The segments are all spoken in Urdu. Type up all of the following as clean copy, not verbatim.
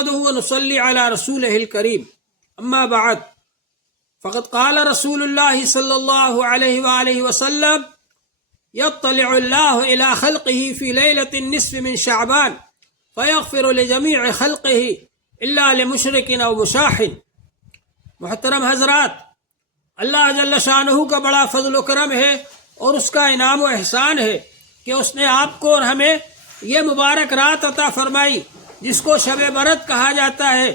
نحمده ونصلي على رسوله الكريم أما بعد فقد قال رسول الله صلى الله عليه وآله وسلم يطلع الله إلى خلقه في ليلة النصف من شعبان فيغفر لجميع خلقه إلا لمشرك أو مشاح. محترم حضرات، اللہ جل شانہ کا بڑا فضل و کرم ہے اور اس کا انعام و احسان ہے کہ اس نے آپ کو اور ہمیں یہ مبارک رات عطا فرمائی جس کو شب برات کہا جاتا ہے.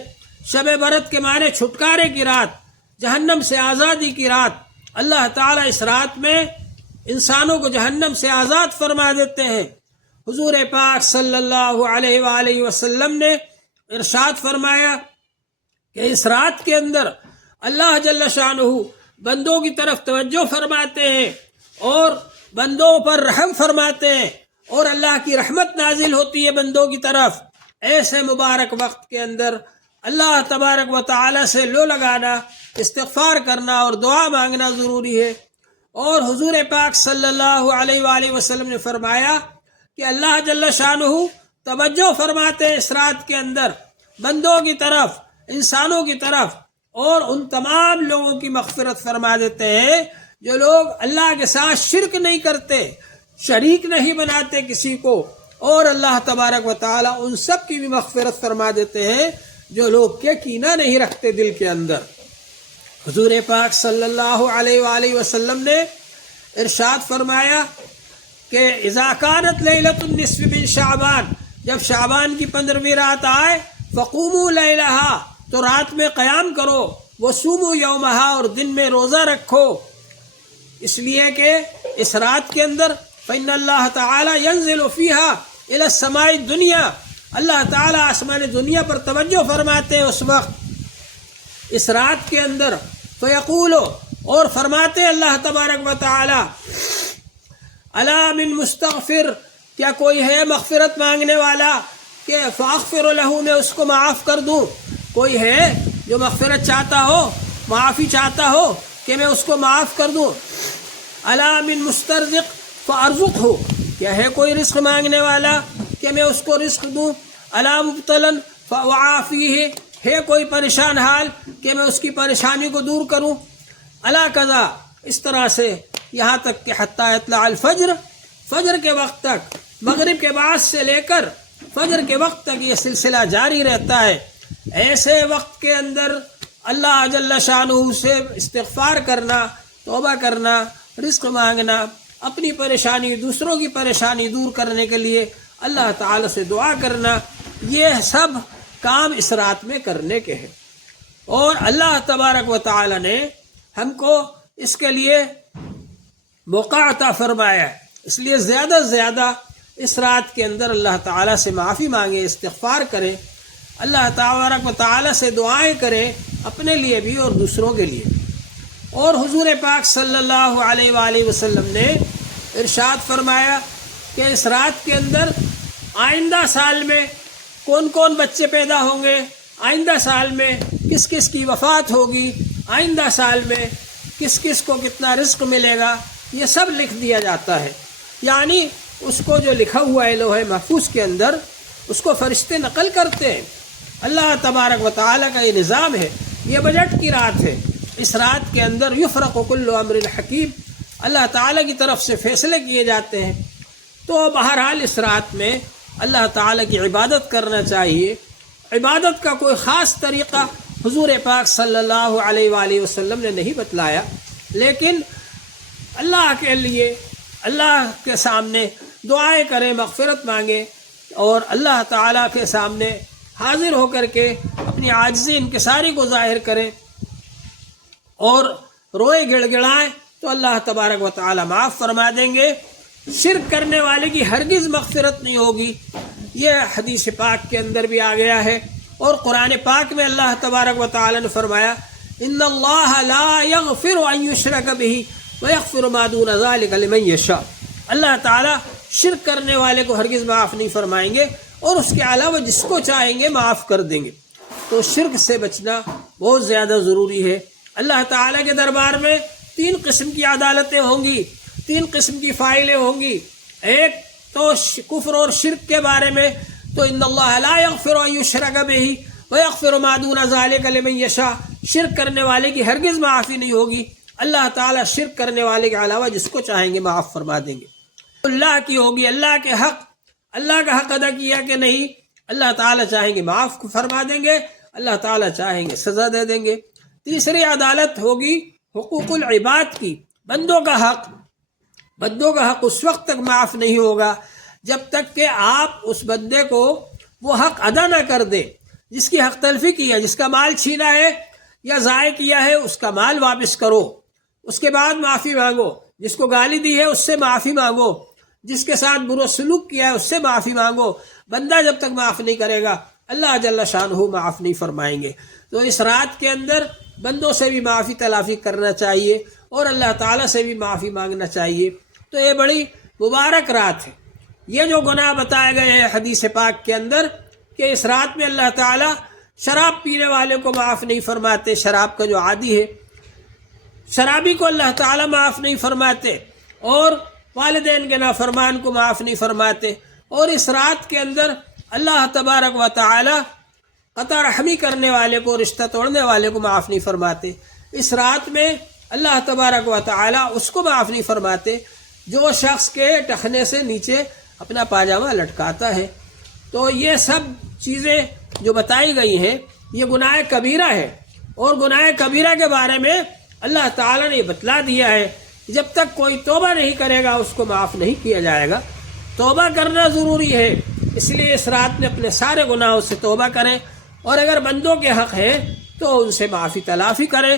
شب برات کے معنی چھٹکارے کی رات، جہنم سے آزادی کی رات. اللہ تعالیٰ اس رات میں انسانوں کو جہنم سے آزاد فرما دیتے ہیں. حضور پاک صلی اللہ علیہ وآلہ وسلم نے ارشاد فرمایا کہ اس رات کے اندر اللہ جل شانہ بندوں کی طرف توجہ فرماتے ہیں اور بندوں پر رحم فرماتے ہیں اور اللہ کی رحمت نازل ہوتی ہے بندوں کی طرف. ایسے مبارک وقت کے اندر اللہ تبارک و تعالی سے لو لگانا، استغفار کرنا اور دعا مانگنا ضروری ہے. اور حضور پاک صلی اللہ علیہ وآلہ وسلم نے فرمایا کہ اللہ جل شانہ توجہ فرماتے ہیں اس رات کے اندر بندوں کی طرف، انسانوں کی طرف، اور ان تمام لوگوں کی مغفرت فرما دیتے ہیں جو لوگ اللہ کے ساتھ شرک نہیں کرتے، شریک نہیں بناتے کسی کو. اور اللہ تبارک و تعالی ان سب کی بھی مغفرت فرما دیتے ہیں جو لوگ کہ کینہ نہیں رکھتے دل کے اندر. حضور پاک صلی اللہ علیہ وآلہ وسلم نے ارشاد فرمایا کہ اذا کانت لیلۃ النصف من شعبان، جب شعبان کی 15ویں رات آئے، فقوموا لیلہا، تو رات میں قیام کرو، وصوموا یومہا، اور دن میں روزہ رکھو. اس لیے کہ اس رات کے اندر فإن اللہ تعالی ینزل فیہا الی السماء الدنیا، اللہ تعالی آسمان دنیا پر توجہ فرماتے ہیں اس وقت اس رات کے اندر. فیقولو، اور فرماتے ہیں اللہ تبارک و تعالی، الا من مستغفر، کیا کوئی ہے مغفرت مانگنے والا کہ فاغفر لہ، میں اس کو معاف کر دوں. کوئی ہے جو مغفرت چاہتا ہو، معافی چاہتا ہو کہ میں اس کو معاف کر دوں. الا من مسترزق فارزقہ، کیا ہے کوئی رزق مانگنے والا کہ میں اس کو رزق دوں. الا مبتلا فاعافیہ، ہے کوئی پریشان حال کہ میں اس کی پریشانی کو دور کروں. الا کذا، اس طرح سے یہاں تک کہ حتی یطلع الفجر، فجر کے وقت تک، مغرب کے بعد سے لے کر فجر کے وقت تک یہ سلسلہ جاری رہتا ہے. ایسے وقت کے اندر اللہ جل شانہ سے استغفار کرنا، توبہ کرنا، رزق مانگنا، اپنی پریشانی، دوسروں کی پریشانی دور کرنے کے لیے اللہ تعالی سے دعا کرنا، یہ سب کام اس رات میں کرنے کے ہیں. اور اللہ تبارک و تعالی نے ہم کو اس کے لیے موقع عطا فرمایا ہے. اس لیے زیادہ سے زیادہ اس رات کے اندر اللہ تعالی سے معافی مانگیں، استغفار کریں، اللہ تبارک و تعالی سے دعائیں کریں، اپنے لیے بھی اور دوسروں کے لیے. اور حضور پاک صلی اللہ علیہ وآلہ وسلم نے ارشاد فرمایا کہ اس رات کے اندر آئندہ سال میں کون کون بچے پیدا ہوں گے، آئندہ سال میں کس کس کی وفات ہوگی، آئندہ سال میں کس کس کو کتنا رزق ملے گا، یہ سب لکھ دیا جاتا ہے. یعنی اس کو جو لکھا ہوا ہے لوح محفوظ کے اندر، اس کو فرشتے نقل کرتے ہیں. اللہ تبارک و تعالیٰ کا یہ نظام ہے. یہ بجٹ کی رات ہے. اس رات کے اندر یفرق کل امر حکیم، اللہ تعالیٰ کی طرف سے فیصلے کیے جاتے ہیں. تو بہرحال اس رات میں اللہ تعالیٰ کی عبادت کرنا چاہیے. عبادت کا کوئی خاص طریقہ حضور پاک صلی اللہ علیہ وآلہ وسلم نے نہیں بتلایا، لیکن اللہ کے لیے، اللہ کے سامنے دعائیں کریں، مغفرت مانگیں، اور اللہ تعالیٰ کے سامنے حاضر ہو کر کے اپنی عاجزی انکساری کو ظاہر کریں اور روئے گڑ گڑائیں تو اللہ تبارک و تعالیٰ معاف فرما دیں گے. شرک کرنے والے کی ہرگز مغفرت نہیں ہوگی. یہ حدیث پاک کے اندر بھی آ گیا ہے، اور قرآن پاک میں اللہ تبارک و تعالیٰ نے فرمایا ان اللہ لا یغفر ان یشرک بہ ویغفر ما دون ذلک لمن یشاء. اللہ تعالیٰ شرک کرنے والے کو ہرگز معاف نہیں فرمائیں گے اور اس کے علاوہ جس کو چاہیں گے معاف کر دیں گے. تو شرک سے بچنا بہت زیادہ ضروری ہے. اللہ تعالیٰ کے دربار میں 3 قسم کی عدالتیں ہوں گی، 3 قسم کی فائلیں ہوں گی. ایک تو کفر اور شرک کے بارے میں، تو ان اللہ لا یغفر ان یشرک بہ، وَيَغْفِرُ مَا دُونَ ذَلِكَ لِمَن يَشَاءُ، شرک کرنے والے کی ہرگز معافی نہیں ہوگی، اللہ تعالیٰ شرک کرنے والے کے علاوہ جس کو چاہیں گے معاف فرما دیں گے۔ اللہ کی ہوگی، اللہ کے حق، اللہ کا حق ادا کیا کہ نہیں، اللہ تعالیٰ چاہیں گے معاف فرما دیں گے، اللہ تعالیٰ چاہیں گے سزا دے دیں گے۔ تیسری عدالت ہوگی حقوق العباد کی، بندوں کا حق۔ بندوں کا حق اس وقت تک معاف نہیں ہوگا جب تک کہ آپ اس بندے کو وہ حق ادا نہ کر دے جس کی حق تلفی کی ہے، جس کا مال چھینا ہے یا ضائع کیا ہے اس کا مال واپس کرو، اس کے بعد معافی مانگو، جس کو گالی دی ہے اس سے معافی مانگو، جس کے ساتھ برا سلوک کیا ہے اس سے معافی مانگو۔ بندہ جب تک معاف نہیں کرے گا اللہ جل شانہ معاف نہیں فرمائیں گے۔ تو اس رات کے اندر بندوں سے بھی معافی تلافی کرنا چاہیے اور اللہ تعالیٰ سے بھی معافی مانگنا چاہیے۔ تو یہ بڑی مبارک رات ہے۔ یہ جو گناہ بتائے گئے ہیں حدیث پاک کے اندر کہ اس رات میں اللہ تعالیٰ شراب پینے والے کو معاف نہیں فرماتے، شراب کا جو عادی ہے شرابی کو اللہ تعالیٰ معاف نہیں فرماتے، اور والدین کے نافرمان کو معاف نہیں فرماتے، اور اس رات کے اندر اللہ تبارک و تعالیٰ قطع رحمی کرنے والے کو، رشتہ توڑنے والے کو معاف نہیں فرماتے۔ اس رات میں اللہ تبارک و تعالیٰ اس کو معاف نہیں فرماتے جو شخص کے ٹخنے سے نیچے اپنا پاجامہ لٹکاتا ہے۔ تو یہ سب چیزیں جو بتائی گئی ہیں یہ گناہ کبیرہ ہے، اور گناہ کبیرہ کے بارے میں اللہ تعالیٰ نے بتلا دیا ہے جب تک کوئی توبہ نہیں کرے گا اس کو معاف نہیں کیا جائے گا۔ توبہ کرنا ضروری ہے، اس لیے اس رات میں اپنے سارے گناہوں سے توبہ کریں، اور اگر بندوں کے حق ہیں تو ان سے معافی تلافی کریں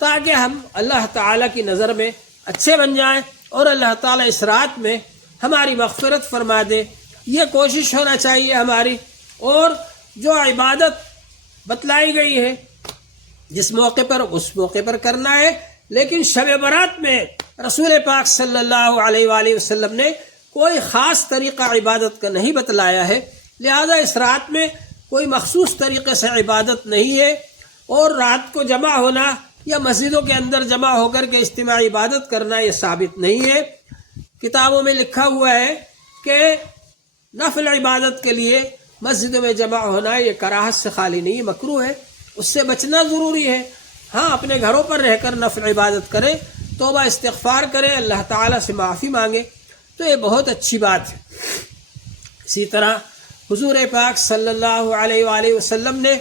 تاکہ ہم اللہ تعالیٰ کی نظر میں اچھے بن جائیں اور اللہ تعالیٰ اس رات میں ہماری مغفرت فرما دے۔ یہ کوشش ہونا چاہیے ہماری، اور جو عبادت بتلائی گئی ہے جس موقع پر اس موقع پر کرنا ہے، لیکن شب برات میں رسول پاک صلی اللہ علیہ وآلہ وسلم نے کوئی خاص طریقہ عبادت کا نہیں بتلایا ہے، لہذا اس رات میں کوئی مخصوص طریقے سے عبادت نہیں ہے، اور رات کو جمع ہونا یا مسجدوں کے اندر جمع ہو کر کے اجتماعی عبادت کرنا یہ ثابت نہیں ہے۔ کتابوں میں لکھا ہوا ہے کہ نفل عبادت کے لیے مسجدوں میں جمع ہونا یہ کراہت سے خالی نہیں، مکروہ ہے، اس سے بچنا ضروری ہے۔ ہاں، اپنے گھروں پر رہ کر نفل عبادت کریں، توبہ استغفار کریں، اللہ تعالیٰ سے معافی مانگیں، تو یہ بہت اچھی بات ہے۔ اسی طرح حضور پاک صلی اللہ علیہ وآلہ وسلم نے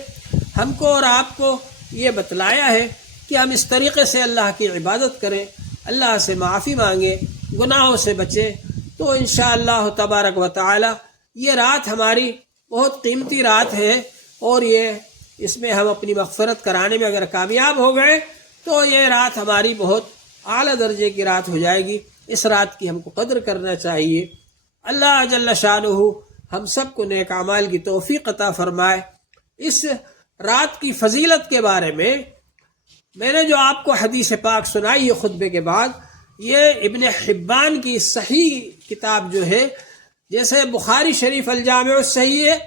ہم کو اور آپ کو یہ بتلایا ہے کہ ہم اس طریقے سے اللہ کی عبادت کریں، اللہ سے معافی مانگیں، گناہوں سے بچیں، تو انشاءاللہ تبارک و تعالی یہ رات ہماری بہت قیمتی رات ہے، اور اس میں ہم اپنی مغفرت کرانے میں اگر کامیاب ہو گئے تو یہ رات ہماری بہت اعلیٰ درجے کی رات ہو جائے گی۔ اس رات کی ہم کو قدر کرنا چاہیے۔ اللہ جل شانہ ہم سب کو نیک اعمال کی توفیق عطا فرمائے۔ اس رات کی فضیلت کے بارے میں نے جو آپ کو حدیث پاک سنائی ہے خطبے کے بعد، یہ ابن حبان کی صحیح کتاب جو ہے، جیسے بخاری شریف الجامع الصحیح ہے،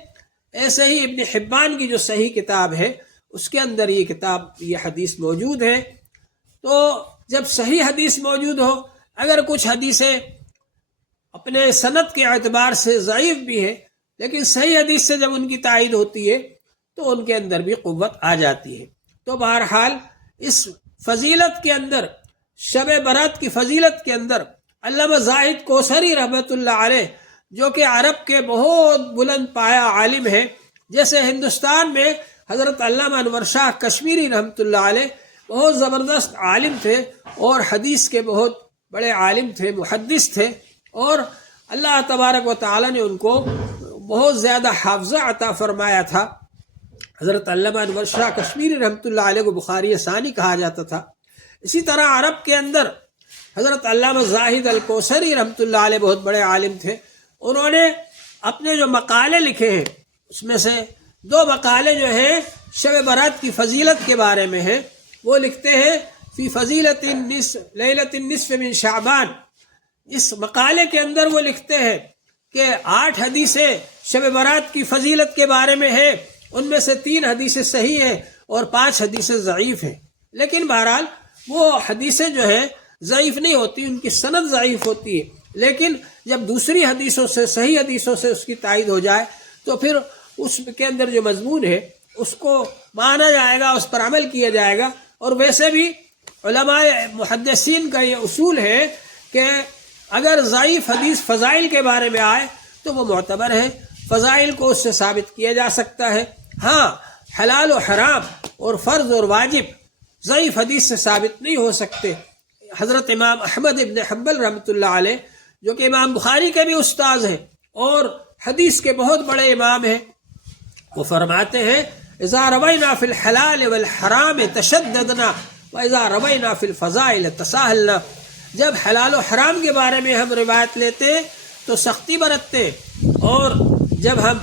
ایسے ہی ابن حبان کی جو صحیح کتاب ہے اس کے اندر یہ حدیث موجود ہے۔ تو جب صحیح حدیث موجود ہو، اگر کچھ حدیثیں اپنے سند کے اعتبار سے ضعیف بھی ہے، لیکن صحیح حدیث سے جب ان کی تائید ہوتی ہے تو ان کے اندر بھی قوت آ جاتی ہے۔ تو بہرحال اس فضیلت کے اندر، شب برات کی فضیلت کے اندر، علامہ زاہد کوثری رحمۃ اللہ علیہ جو کہ عرب کے بہت بلند پایا عالم ہیں، جیسے ہندوستان میں حضرت علامہ انور شاہ کشمیری رحمۃ اللہ علیہ بہت زبردست عالم تھے، اور حدیث کے بہت بڑے عالم تھے، محدث تھے، اور اللہ تبارک و تعالی نے ان کو بہت زیادہ حافظہ عطا فرمایا تھا۔ حضرت علامہ انور شاہ کشمیری رحمۃ اللہ علیہ کو بخاری ثانی کہا جاتا تھا۔ اسی طرح عرب کے اندر حضرت علامہ زاہد الکوثری رحمۃ اللہ علیہ بہت بڑے عالم تھے۔ انہوں نے اپنے جو مقالے لکھے ہیں اس میں سے 2 مقالے جو ہیں شب برات کی فضیلت کے بارے میں ہیں۔ وہ لکھتے ہیں فی فضیلت لیلۃ النصف من شعبان۔ اس مقالے کے اندر وہ لکھتے ہیں کہ 8 حدیثیں شب برات کی فضیلت کے بارے میں ہیں، ان میں سے 3 حدیثیں صحیح ہیں اور 5 حدیثیں ضعیف ہیں۔ لیکن بہرحال وہ حدیثیں جو ہیں ضعیف نہیں ہوتی، ان کی سند ضعیف ہوتی ہے، لیکن جب دوسری حدیثوں سے، صحیح حدیثوں سے اس کی تائید ہو جائے تو پھر اس کے اندر جو مضمون ہے اس کو مانا جائے گا، اس پر عمل کیا جائے گا۔ اور ویسے بھی علماء محدثین کا یہ اصول ہے کہ اگر ضعیف حدیث فضائل کے بارے میں آئے تو وہ معتبر ہے، فضائل کو اس سے ثابت کیا جا سکتا ہے۔ ہاں، حلال و حرام اور فرض اور واجب ضعیف حدیث سے ثابت نہیں ہو سکتے۔ حضرت امام احمد ابن حنبل رحمۃ اللہ علیہ، جو کہ امام بخاری کے بھی استاذ ہیں اور حدیث کے بہت بڑے امام ہیں، وہ فرماتے ہیں اذا روینا فی الحلال والحرام تشددنا واذا روینا فی الفضائل تساہلنا۔ جب حلال و حرام کے بارے میں ہم روایت لیتے تو سختی برتتے، اور جب ہم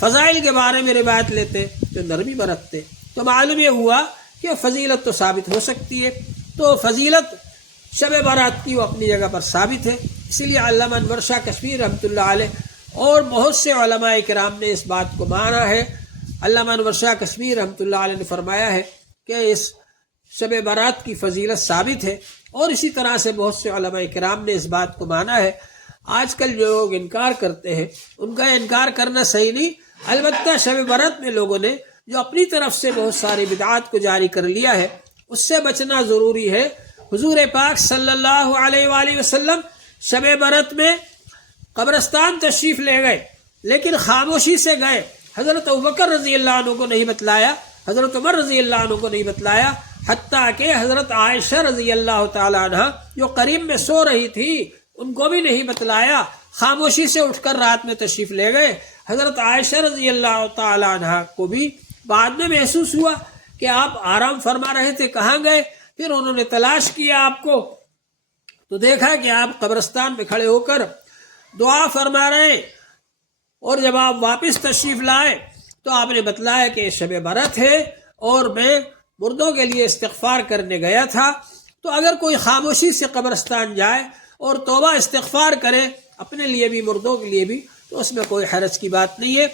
فضائل کے بارے میں روایت لیتے تو نرمی برتتے۔ تو معلوم یہ ہوا کہ فضیلت تو ثابت ہو سکتی ہے۔ تو فضیلت شب برات کی وہ اپنی جگہ پر ثابت ہے، اسی لیے علامہ انور شاہ کشمیری رحمۃ اللہ علیہ اور بہت سے علماء کرام نے اس بات کو مانا ہے۔ علامہ انور شاہ کشمیری رحمۃ اللہ علیہ نے فرمایا ہے کہ اس شب برات کی فضیلت ثابت ہے، اور اسی طرح سے بہت سے علماء کرام نے اس بات کو مانا ہے۔ آج کل جو لوگ انکار کرتے ہیں ان کا انکار کرنا صحیح نہیں، البتہ شب برات میں لوگوں نے جو اپنی طرف سے بہت ساری بدعات کو جاری کر لیا ہے اس سے بچنا ضروری ہے۔ حضور پاک صلی اللہ علیہ وآلہ وسلم شب برات میں قبرستان تشریف لے گئے، لیکن خاموشی سے گئے۔ حضرت ابوبکر رضی اللہ عنہ کو نہیں بتلایا، حضرت عمر رضی اللہ عنہ کو نہیں بتلایا، حتیٰ کہ حضرت عائشہ رضی اللہ تعالی عنہ جو قریب میں سو رہی تھی ان کو بھی نہیں بتلایا، خاموشی سے اٹھ کر رات میں تشریف لے گئے۔ حضرت عائشہ رضی اللہ تعالی عنہ کو بھی بعد میں محسوس ہوا کہ آپ آرام فرما رہے تھے، کہاں گئے؟ پھر انہوں نے تلاش کیا آپ کو تو دیکھا کہ آپ قبرستان میں کھڑے ہو کر دعا فرما رہے ہیں، اور جب آپ واپس تشریف لائے تو آپ نے بتلایا کہ شب برات ہے اور میں مردوں کے لیے استغفار کرنے گیا تھا۔ تو اگر کوئی خاموشی سے قبرستان جائے اور توبہ استغفار کرے اپنے لیے بھی مردوں کے لیے بھی تو اس میں کوئی حرج کی بات نہیں ہے۔